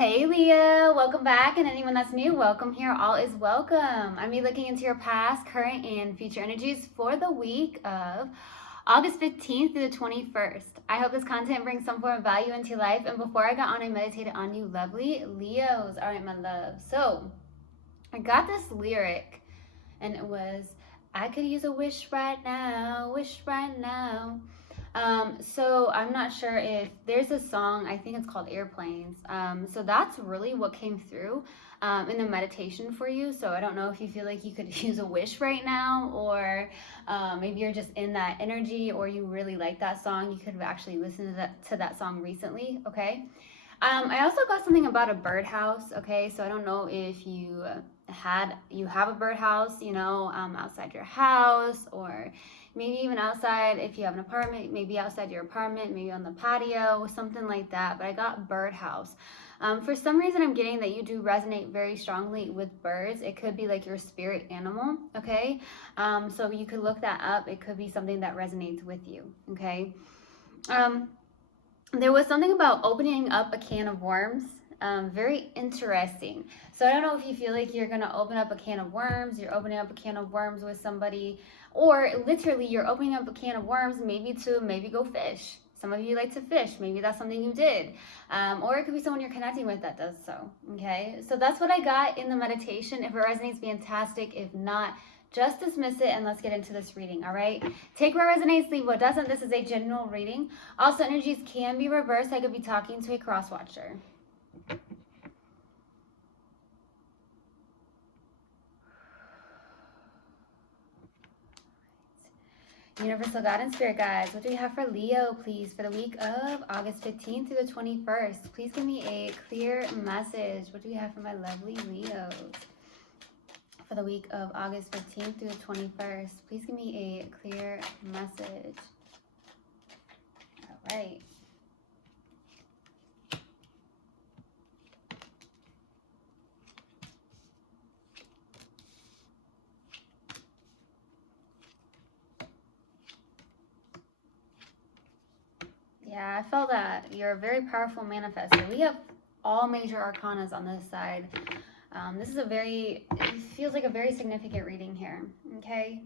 Hey Leah, welcome back, and anyone that's new, welcome here. All is welcome. I'm be looking into your past, current, and future energies for the week of August 15th through the 21st. I hope this content brings some form of value into your life. And before I got on, I meditated on you, lovely Leos. All right, my love. So I got this lyric, and it was, I could use a wish right now, wish right now. So I'm not sure if there's a song, I think it's called Airplanes. So that's really what came through in the meditation for you. So I don't know if you feel like you could use a wish right now, or maybe you're just in that energy, or you really like that song. You could have actually listened to that song recently, okay? I also got something about a birdhouse, okay? So I don't know if you have a birdhouse, outside your house, or maybe even outside if you have an apartment, maybe outside your apartment, maybe on the patio, something like that. But I got birdhouse. For some reason, I'm getting that you do resonate very strongly with birds. It could be like your spirit animal, okay? So you could look that up. It could be something that resonates with you, okay? There was something about opening up a can of worms. Very interesting. So I don't know if you feel like you're going to open up a can of worms, you're opening up a can of worms with somebody, or literally you're opening up a can of worms maybe to go fish. Some of you like to fish. Maybe that's something you did. Or it could be someone you're connecting with that does so. Okay. So that's what I got in the meditation. If it resonates, fantastic. If not, just dismiss it and let's get into this reading. All right. Take what resonates, leave what doesn't. This is a general reading. Also, energies can be reversed. I could be talking to a cross watcher. Universal God and Spirit Guides, what do we have for Leo, please, for the week of August 15th through the 21st? Please give me a clear message. What do we have for my lovely Leos for the week of August 15th through the 21st? Please give me a clear message. All right. Yeah, I felt that you're a very powerful manifestor. We have all major arcanas on this side. This is it feels like a very significant reading here, okay?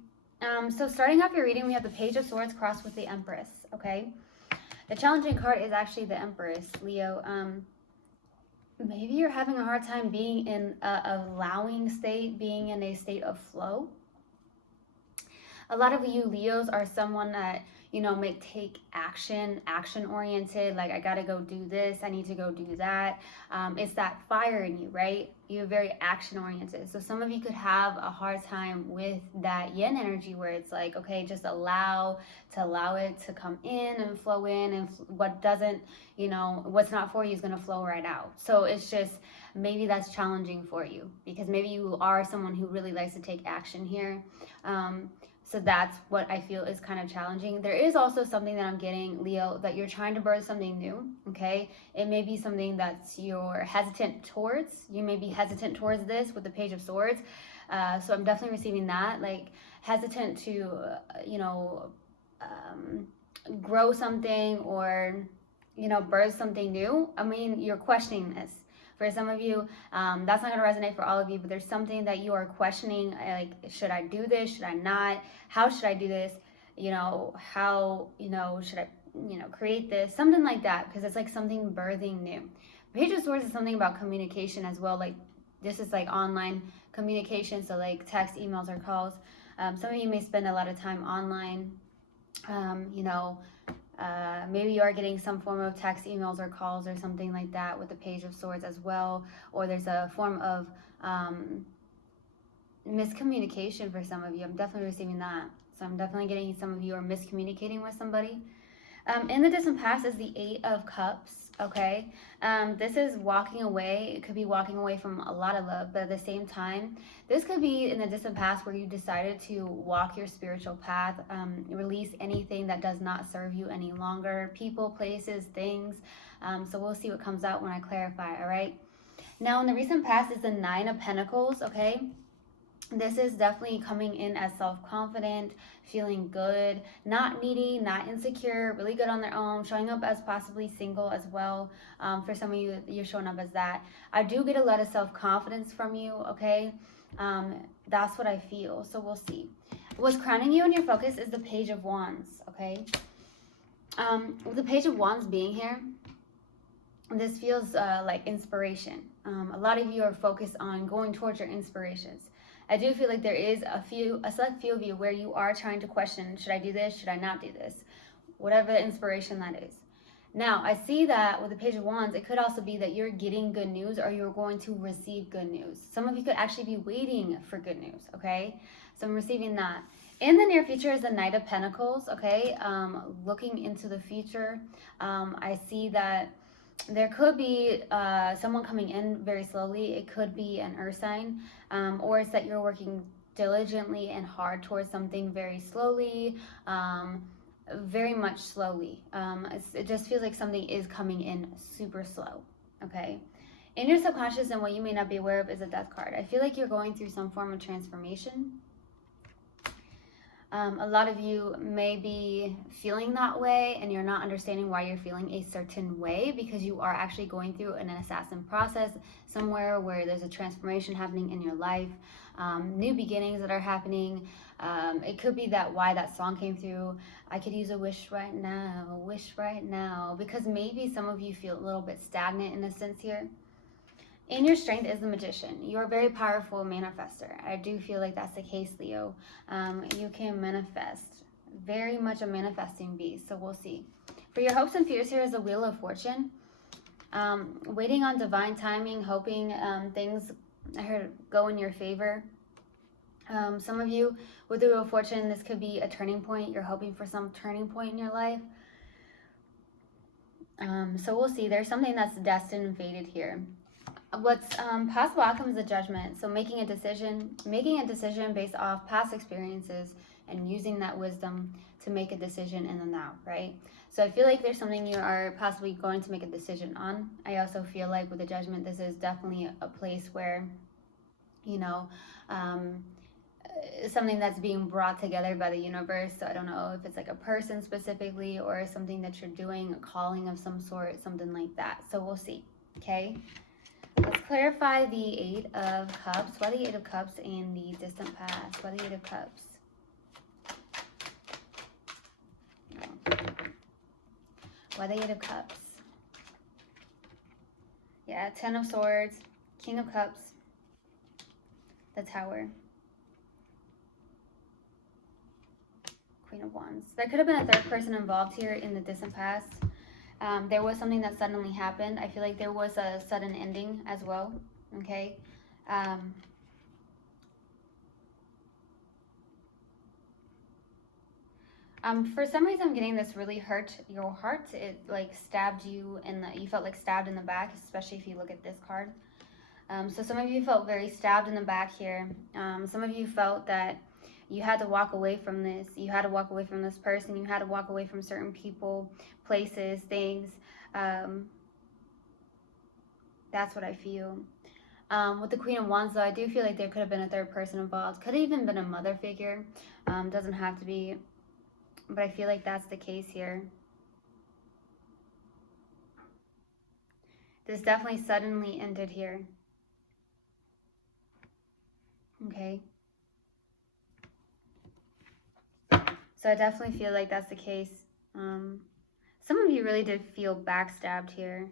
So starting off your reading, we have the Page of Swords crossed with the Empress, okay? The challenging card is actually the Empress, Leo. Maybe you're having a hard time being in a allowing state, being in a state of flow. A lot of you Leos are someone that, may take action oriented, like I gotta go do this, I need to go do that. It's that fire in you, right? You're very action oriented. So some of you could have a hard time with that yin energy where it's like, okay, just allow it to come in and flow in, and what doesn't, what's not for you is going to flow right out. So it's just, maybe that's challenging for you because maybe you are someone who really likes to take action here. So that's what I feel is kind of challenging. There is also something that I'm getting, Leo, that you're trying to birth something new, okay? It may be something that you're hesitant towards. You may be hesitant towards this with the Page of Swords. So I'm definitely receiving that, like hesitant to, grow something or, birth something new. I mean, you're questioning this. For some of you, that's not going to resonate for all of you, but there's something that you are questioning, like, should I do this? Should I not? How should I do this? How, should I, create this? Something like that, because it's like something birthing new. Page of Swords is something about communication as well. Like, this is like online communication, so like text, emails, or calls. Some of you may spend a lot of time online, maybe you are getting some form of text, emails, or calls or something like that with the Page of Swords as well. Or there's a form of miscommunication for some of you. I'm definitely receiving that. So I'm definitely getting some of you are miscommunicating with somebody. In the distant past is the Eight of Cups, okay? This is walking away. It could be walking away from a lot of love, but at the same time, this could be in the distant past where you decided to walk your spiritual path, release anything that does not serve you any longer, people, places, things. So we'll see what comes out when I clarify, all right? Now, in the recent past is the Nine of Pentacles, okay? This is definitely coming in as self-confident, feeling good, not needy, not insecure, really good on their own, showing up as possibly single as well. For some of you, you're showing up as that. I do get a lot of self-confidence from you, okay? That's what I feel, so we'll see. What's crowning you in your focus is the Page of Wands, okay? With the Page of Wands being here, this feels like inspiration. A lot of you are focused on going towards your inspirations. I do feel like there is a select few of you where you are trying to question, should I do this? Should I not do this? Whatever inspiration that is. Now, I see that with the Page of Wands, it could also be that you're getting good news or you're going to receive good news. Some of you could actually be waiting for good news, okay? So I'm receiving that. In the near future is the Knight of Pentacles, okay? Looking into the future, I see that there could be someone coming in very slowly. It could be an earth sign, or it's that you're working diligently and hard towards something very slowly, very much slowly. It just feels like something is coming in super slow, okay? In your subconscious, and what you may not be aware of, is a Death card. I feel like you're going through some form of transformation. A lot of you may be feeling that way and you're not understanding why you're feeling a certain way, because you are actually going through an assassin process somewhere where there's a transformation happening in your life, new beginnings that are happening. It could be that why that song came through. I could use a wish right now, because maybe some of you feel a little bit stagnant in a sense here. In your strength is the Magician. You're a very powerful manifester. I do feel like that's the case, Leo. You can manifest. Very much a manifesting beast, so we'll see. For your hopes and fears here is the Wheel of Fortune. Waiting on divine timing, hoping things, I heard, go in your favor. Some of you, with the Wheel of Fortune, this could be a turning point. You're hoping for some turning point in your life. So we'll see. There's something that's destined and fated here. What's possible outcome is a judgment. So making a decision based off past experiences and using that wisdom to make a decision in the now, right? So I feel like there's something you are possibly going to make a decision on. I also feel like with the judgment, this is definitely a place where, you know, something that's being brought together by the universe. So I don't know if it's like a person specifically or something that you're doing, a calling of some sort, something like that. So we'll see, okay? Let's clarify the Eight of Cups. Why the Eight of Cups and the distant past? Why the Eight of Cups? No. Why the Eight of Cups? Yeah, Ten of Swords, King of Cups, the Tower, Queen of Wands. There could have been a third person involved here in the distant past. There was something that suddenly happened. I feel like there was a sudden ending as well, okay? For some reason, I'm getting this really hurt your heart. It like stabbed you you felt like stabbed in the back, especially if you look at this card. So some of you felt very stabbed in the back here. Some of you felt that you had to walk away from this. You had to walk away from this person. You had to walk away from certain people, places, things. That's what I feel. With the Queen of Wands, though, I do feel like there could have been a third person involved. Could have even been a mother figure. Doesn't have to be. But I feel like that's the case here. This definitely suddenly ended here. Okay. So I definitely feel like that's the case. Some of you really did feel backstabbed here.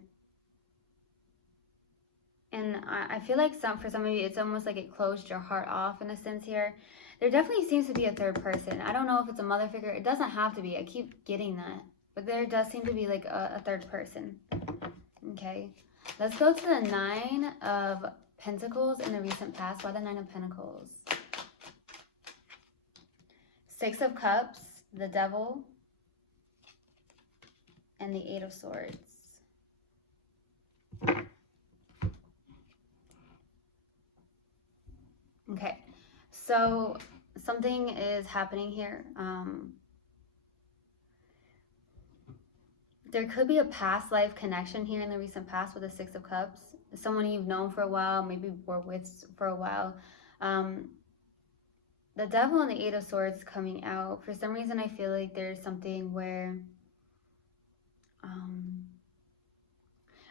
And I feel like for some of you, it's almost like it closed your heart off in a sense here. There definitely seems to be a third person. I don't know if it's a mother figure. It doesn't have to be. I keep getting that. But there does seem to be like a third person. Okay. Let's go to the Nine of Pentacles in the recent past. Why the Nine of Pentacles? Six of Cups, the Devil, and the Eight of Swords. Okay, so something is happening here. There could be a past life connection here in the recent past with the Six of Cups. Someone you've known for a while, maybe were with for a while. the Devil and the Eight of Swords coming out. For some reason, I feel like there's something where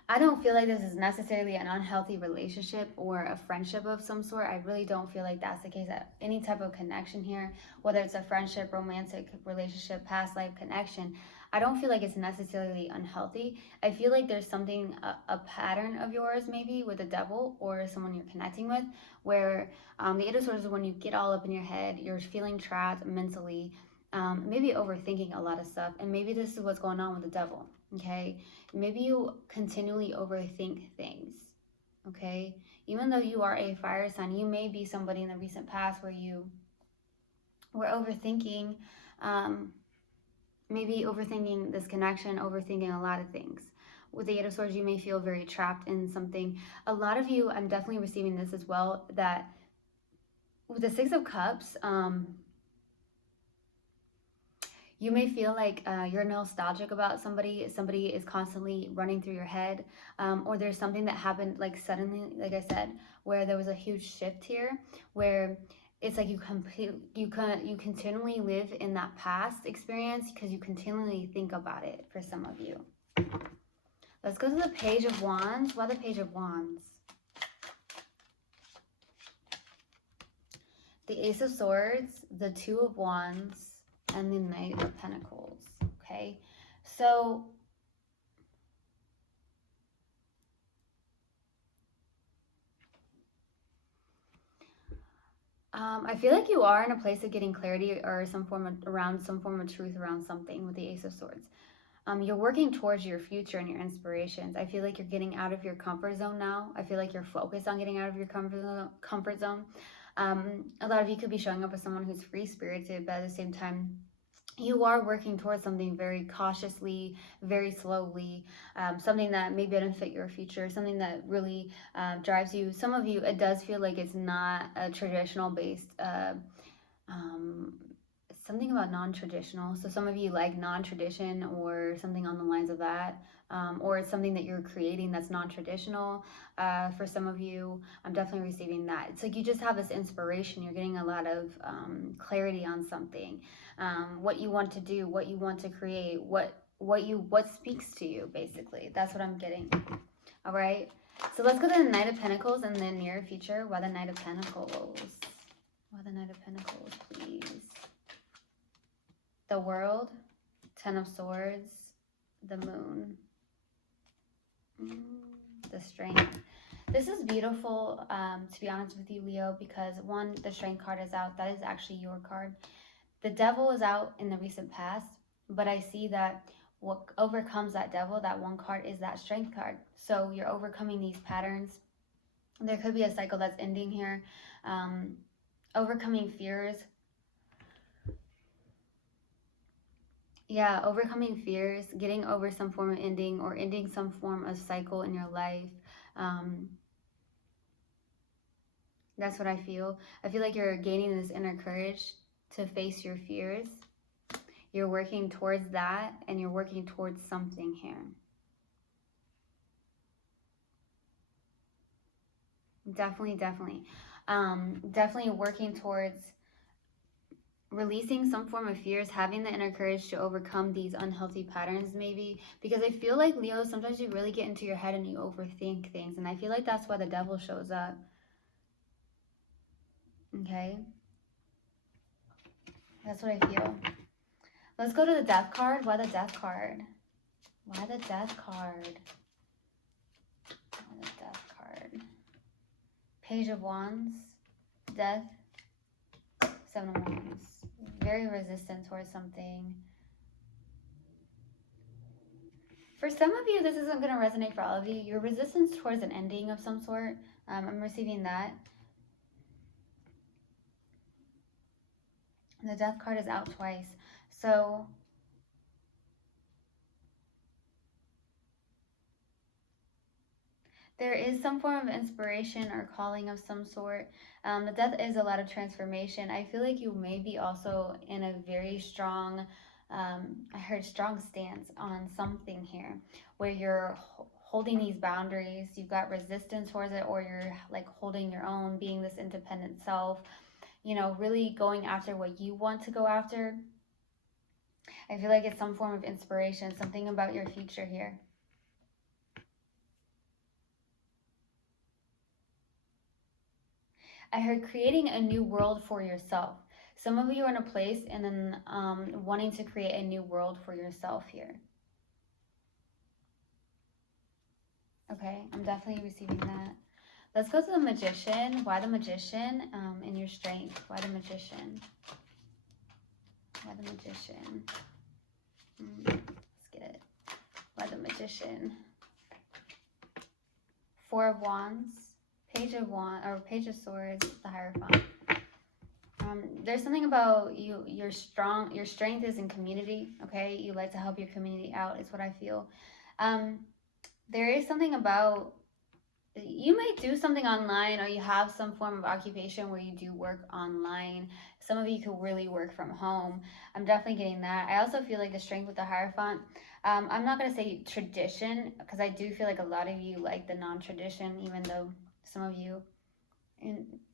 I don't feel like this is necessarily an unhealthy relationship or a friendship of some sort. I really don't feel like that's the case at any type of connection here, whether it's a friendship, romantic relationship, past life connection. I don't feel like it's necessarily unhealthy. I feel like there's something, a pattern of yours maybe with the devil or someone you're connecting with, where the Eight of Swords is when you get all up in your head, you're feeling trapped mentally, maybe overthinking a lot of stuff. And maybe this is what's going on with the devil, okay? Maybe you continually overthink things, okay? Even though you are a fire sign, you may be somebody in the recent past where you were overthinking, maybe overthinking this connection, overthinking a lot of things. With the Eight of Swords, you may feel very trapped in something. A lot of you, I'm definitely receiving this as well, that with the Six of Cups, you may feel like you're nostalgic about somebody. Somebody is constantly running through your head, or there's something that happened like suddenly, like I said, where there was a huge shift here, where it's like you continually live in that past experience because you continually think about it. For some of you, let's go to the Page of Wands. Why the Page of Wands? The Ace of Swords, the Two of Wands, and the Knight of Pentacles. Okay, so I feel like you are in a place of getting clarity or some form of truth around something with the Ace of Swords. You're working towards your future and your inspirations. I feel like you're getting out of your comfort zone now. I feel like you're focused on getting out of your comfort zone. A lot of you could be showing up as someone who's free-spirited, but at the same time, you are working towards something very cautiously, very slowly, something that may benefit your future, something that really drives you. Some of you, it does feel like it's not a traditional based, something about non-traditional. So some of you like non-tradition or something on the lines of that. Or it's something that you're creating that's non-traditional. For some of you, I'm definitely receiving that. It's like you just have this inspiration. You're getting a lot of clarity on something, what you want to do, what you want to create, what speaks to you. Basically, that's what I'm getting. All right. So let's go to the Knight of Pentacles and the near future. Why the Knight of Pentacles? Why the Knight of Pentacles, please? The World, Ten of Swords, the Moon. The Strength. This is beautiful, to be honest with you, Leo, because one, the Strength card is out. That is actually your card. The Devil is out in the recent past, but I see that what overcomes that Devil, that one card, is that Strength card. So you're overcoming these patterns. There could be a cycle that's ending here. Overcoming fears. Yeah, overcoming fears, getting over some form of ending or ending some form of cycle in your life. That's what I feel. I feel like you're gaining this inner courage to face your fears. You're working towards that, and you're working towards something here. Definitely, definitely. Definitely working towards releasing some form of fears, having the inner courage to overcome these unhealthy patterns maybe, because I feel like, Leo, sometimes you really get into your head and you overthink things, and I feel like that's why the Devil shows up. Okay, that's what I feel. Let's go to the Death card. Why the Death card? Why the Death card? Why the Death card? Page of Wands, Death, Seven of Wands. Very resistant towards something. For some of you, this isn't going to resonate for all of you. Your resistance towards an ending of some sort. I'm receiving that. The Death card is out twice. So there is some form of inspiration or calling of some sort. The Death is a lot of transformation. I feel like you may be also in a very strong, I heard strong stance on something here, where you're holding these boundaries. You've got resistance towards it, or you're like holding your own, being this independent self. you know, really going after what you want to go after. I feel like it's some form of inspiration, something about your future here. I heard creating a new world for yourself. Some of you are in a place and then wanting to create a new world for yourself here. Okay, I'm definitely receiving that. Let's go to the Magician. Why the Magician in your strength? Why the Magician? Why the Magician? Let's get it. Why the Magician? Four of Wands, Page of Wands, or Page of Swords, the Hierophant. There's something about you. Your strength is in community. Okay, you like to help your community out. Is what I feel. There is something about, you may do something online, or you have some form of occupation where you do work online. Some of you could really work from home. I'm definitely getting that. I also feel like the strength with the Hierophant. I'm not going to say tradition, because I do feel like a lot of you like the non-tradition, even though some of you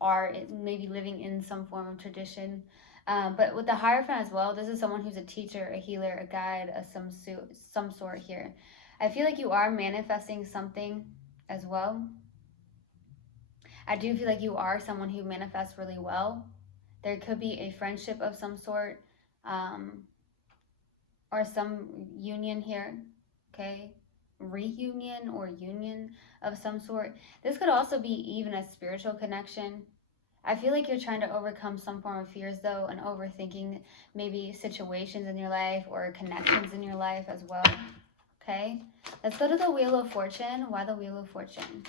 are maybe living in some form of tradition. But with the Hierophant as well, this is someone who's a teacher, a healer, a guide, some sort here. I feel like you are manifesting something as well. I do feel like you are someone who manifests really well. There could be a friendship of some sort, or some union here, okay? Reunion or union of some sort. This could also be even a spiritual connection. I feel like you're trying to overcome some form of fears though, and overthinking maybe situations in your life or connections in your life as well. Okay, let's go to the Wheel of Fortune. Why the Wheel of Fortune?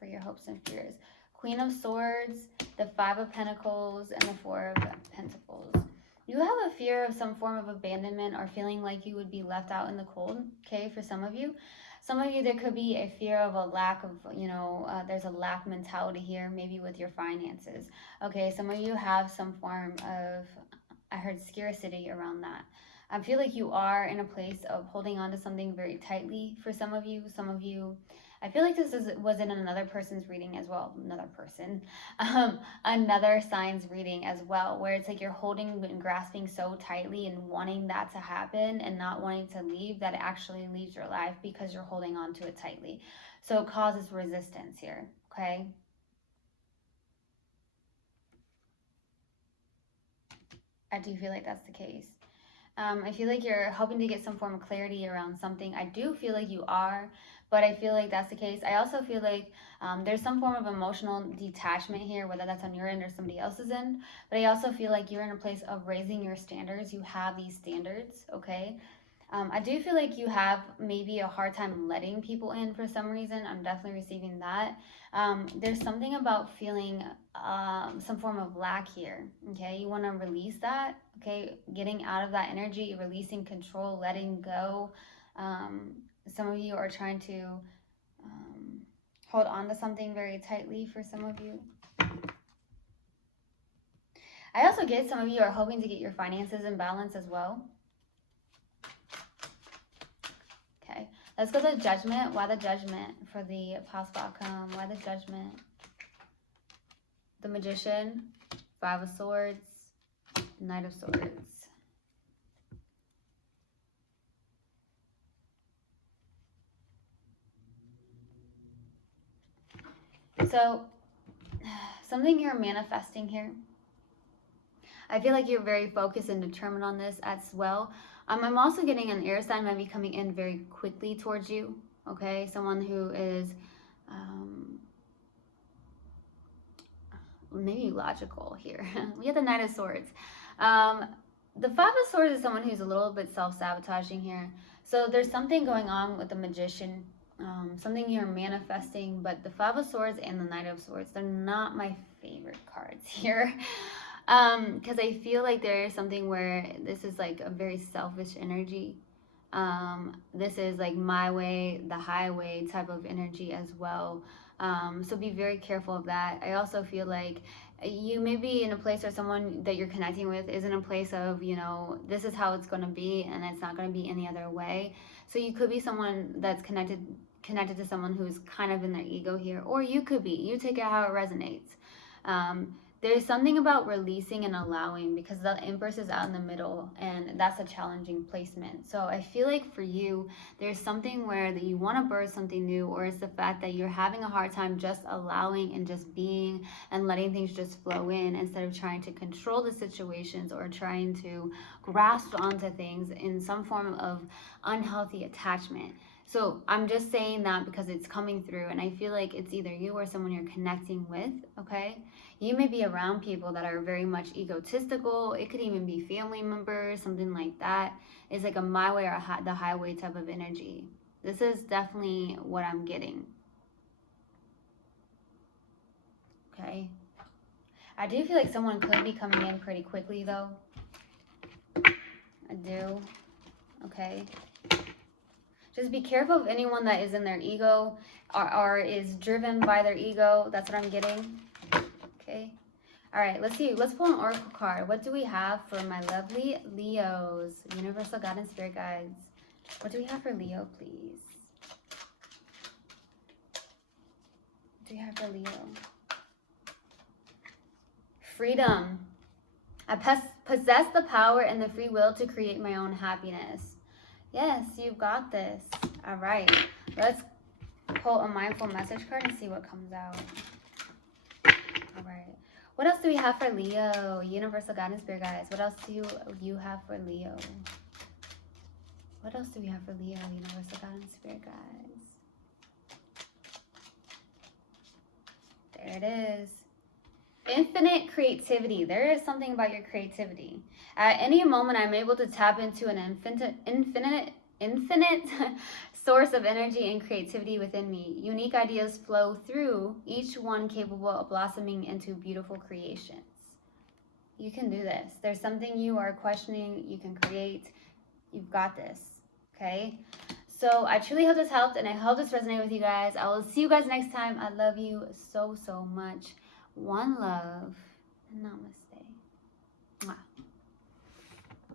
For your hopes and fears. Queen of Swords, the Five of Pentacles, and the Four of Pentacles. You have a fear of some form of abandonment or feeling like you would be left out in the cold, okay, for some of you. Some of you, there could be a fear of a lack of, there's a lack mentality here, maybe with your finances. Okay, some of you have some form of, I heard scarcity around that. I feel like you are in a place of holding on to something very tightly for some of you. Some of you, I feel like this was in another person's reading as well. Another sign's reading as well, where it's like you're holding and grasping so tightly and wanting that to happen and not wanting to leave, that it actually leaves your life because you're holding on to it tightly. So it causes resistance here, okay? I do feel like that's the case. I feel like you're hoping to get some form of clarity around something. I do feel like you are, but I feel like that's the case. I also feel like there's some form of emotional detachment here, whether that's on your end or somebody else's end. But I also feel like you're in a place of raising your standards. You have these standards, okay? I do feel like you have maybe a hard time letting people in for some reason. I'm definitely receiving that. There's something about feeling some form of lack here, okay? You want to release that, okay? Getting out of that energy, releasing control, letting go. Some of you are trying to hold on to something very tightly for some of you. I also get some of you are hoping to get your finances in balance as well. Okay, let's go to Judgment. Why the Judgment for the possible outcome? Why the Judgment? The Magician, Five of Swords, Knight of Swords. So, something you're manifesting here. I feel like you're very focused and determined on this as well. I'm also getting an air sign might be coming in very quickly towards you, okay? Someone who is maybe logical here. We have the Knight of Swords. The Five of Swords is someone who's a little bit self-sabotaging here. So there's something going on with the Magician, something you're manifesting, but the Five of Swords and the Knight of Swords, they're not my favorite cards here. Because I feel like there is something where this is like a very selfish energy. This is like my way, the highway type of energy as well. So be very careful of that. I also feel like you may be in a place where someone that you're connecting with is in a place of, you know, this is how it's going to be and it's not going to be any other way. So you could be someone that's connected to someone who's kind of in their ego here, or you could be, you take it how it resonates. there's something about releasing and allowing, because the Empress is out in the middle and that's a challenging placement. So I feel like for you, there's something where that you want to birth something new, or it's the fact that you're having a hard time just allowing and just being and letting things just flow in, instead of trying to control the situations or trying to grasp onto things in some form of unhealthy attachment. So I'm just saying that because it's coming through, and I feel like it's either you or someone you're connecting with, okay? You may be around people that are very much egotistical. It could even be family members, something like that. It's like a my way or the highway type of energy. This is definitely what I'm getting. Okay. I do feel like someone could be coming in pretty quickly, though. I do. Okay. Just be careful of anyone that is in their ego or is driven by their ego. That's what I'm getting. Okay. All right, let's see. Let's pull an oracle card. What do we have for my lovely Leos? Universal Guidance Spirit Guides. What do we have for Leo, please? What do we have for Leo? Freedom. I possess the power and the free will to create my own happiness. Yes, you've got this. All right. Let's pull a mindful message card and see what comes out. All right. What else do we have for Leo? Universal Guidance Spirit Guides. What else do you have for Leo? What else do we have for Leo? Universal Guidance Spirit Guides. There it is. Infinite creativity. There is something about your creativity. At any moment, I'm able to tap into an infinite source of energy and creativity within me. Unique ideas flow through, each one capable of blossoming into beautiful creations. You can do this. There's something you are questioning, you can create. You've got this, okay? So I truly hope this helped, and I hope this resonated with you guys. I will see you guys next time. I love you so, so much. One love, and namaste.